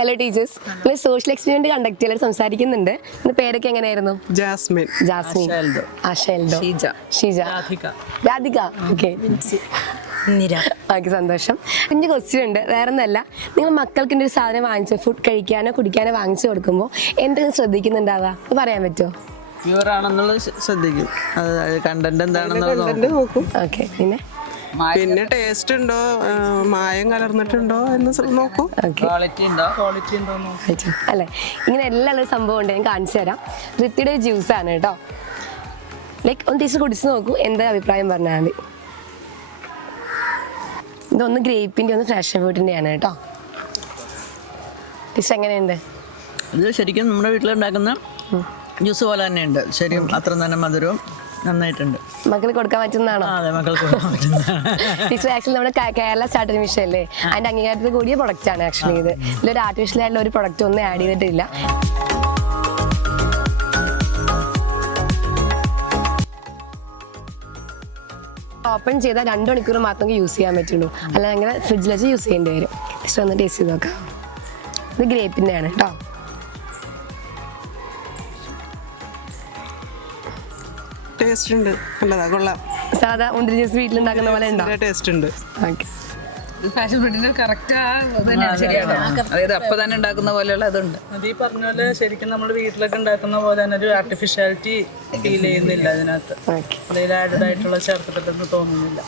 Hello teachers, നിങ്ങൾ social experiment conduct ചെയ്യാൻ സംസാരിക്കുന്നുണ്ട്. നിങ്ങളുടെ പേരൊക്കെ എങ്ങനെയായിരുന്നു? ജാസ്മിൻ, അഷെൽഡോ, ഷീജ, രാധിക. ഓക്കെ, സന്തോഷം. 5 ക്വസ്റ്റ്യൻ ഉണ്ട്. വേറെ ഒന്നല്ല, നിങ്ങൾ മക്കൾക്ക് ഒരു സാധനം വാങ്ങിച്ചു ഫുഡ് കഴിക്കാനോ കുടിക്കാനോ വാങ്ങിച്ചു കൊടുക്കുമ്പോൾ എന്തെങ്കിലും ശ്രദ്ധിക്കുന്നുണ്ടാവുക പറയാൻ പറ്റുമോ? പ്യൂർ ആണെന്നുള്ളത് ശ്രദ്ധിക്കും. കണ്ടന്റ് എന്താണെന്നുള്ളത് നോക്കും. ഓക്കെ, പിന്നെ ടേസ്റ്റ് ഉണ്ടോ, മായം കലർന്നിട്ടുണ്ടോ എന്ന് നോക്കും. ക്വാളിറ്റി ഉണ്ടോ അല്ലെ, ഇങ്ങനെ എല്ലാം ഉള്ള സംഭവം ഉണ്ട്. ഞാൻ കാണിച്ചു തരാം. ഋത്തിയുടെ ജ്യൂസ് ആണ് കേട്ടോ. ലൈക്ക് ഒന്ന് ടീച്ചർ കുടിച്ച് നോക്കൂ, എന്താ അഭിപ്രായം പറഞ്ഞാൽ മതി. ഇതൊന്ന് ഗ്രേപ്പിന്റെ ഒന്ന് ഫ്രഷ് ഫ്രൂട്ടിന്റെ ആണ് കേട്ടോ. ടീച്ചർ എങ്ങനെയുണ്ട്? ഇത് ശരിക്കും നമ്മുടെ വീട്ടിലുണ്ടാക്കുന്ന ജ്യൂസ് പോലെ തന്നെ ഉണ്ട്. ശരിക്കും അത്ര തന്നെ മധുരവും നന്നായിട്ടുണ്ട്. മക്കൾക്ക് കൊടുക്കാൻ പറ്റുന്നതാണോ? അതെ, മക്കൾക്ക് കൊടുക്കാൻ പറ്റുന്നതാണ്. ടീച്ചർ ആക്ച്വലി നമ്മുടെ കേരള സ്റ്റാർട്ടർ മിഷൻ അല്ലേ, അതിന്റെ അംഗീകാരത്തിൽ കൂടിയ പ്രൊഡക്റ്റ് ആണ് ആക്ച്വലി ഇത്. ഇതിലൊരു ആർട്ടിഫിഷ്യൽ ആയിട്ടുള്ള ഒരു പ്രൊഡക്റ്റ് ഒന്നും ആഡ് ചെയ്തിട്ടില്ല. ഓപ്പൺ ചെയ്താൽ 2 മണിക്കൂർ മാത്രമേ യൂസ് ചെയ്യാൻ പറ്റുള്ളൂ. അല്ലാതെ അങ്ങനെ ഫ്രിഡ്ജിൽ വെച്ച് യൂസ് ചെയ്യേണ്ടി വരും. ടീച്ചർ ഒന്ന് ടേസ്റ്റ് ചെയ്ത് നോക്കാം. ഇത് ഗ്രേപ്പിൻ്റെ ആണ് കേട്ടോ. ടേസ്റ്റ് ഉണ്ട്, നല്ലതാ, കൊള്ളാം. സാധാ മുന്തിരി ജ്യൂസ് വീട്ടിലുണ്ടാക്കുന്ന പോലെ ഉണ്ടോ? ടേസ്റ്റ് ഉണ്ട്. ഓക്കെ, ഫാഷൻ ഫുഡിന്റെ കറക്റ്റ് ശരിയാണ്. അതായത് അപ്പൊ തന്നെ ഉണ്ടാക്കുന്ന പോലെയുള്ള ഇതുണ്ട്. അത് ഈ പറഞ്ഞ പോലെ ശരിക്കും നമ്മൾ വീട്ടിലൊക്കെ ഉണ്ടാക്കുന്ന പോലെ തന്നെ ഒരു ആർട്ടിഫിഷ്യാലിറ്റി ഫീൽ ചെയ്യുന്നില്ല അതിനകത്ത്. ഓക്കെ, അതിൽ ആഡഡ് ആയിട്ടുള്ള ചേർത്തിട്ടൊന്നും തോന്നുന്നില്ല.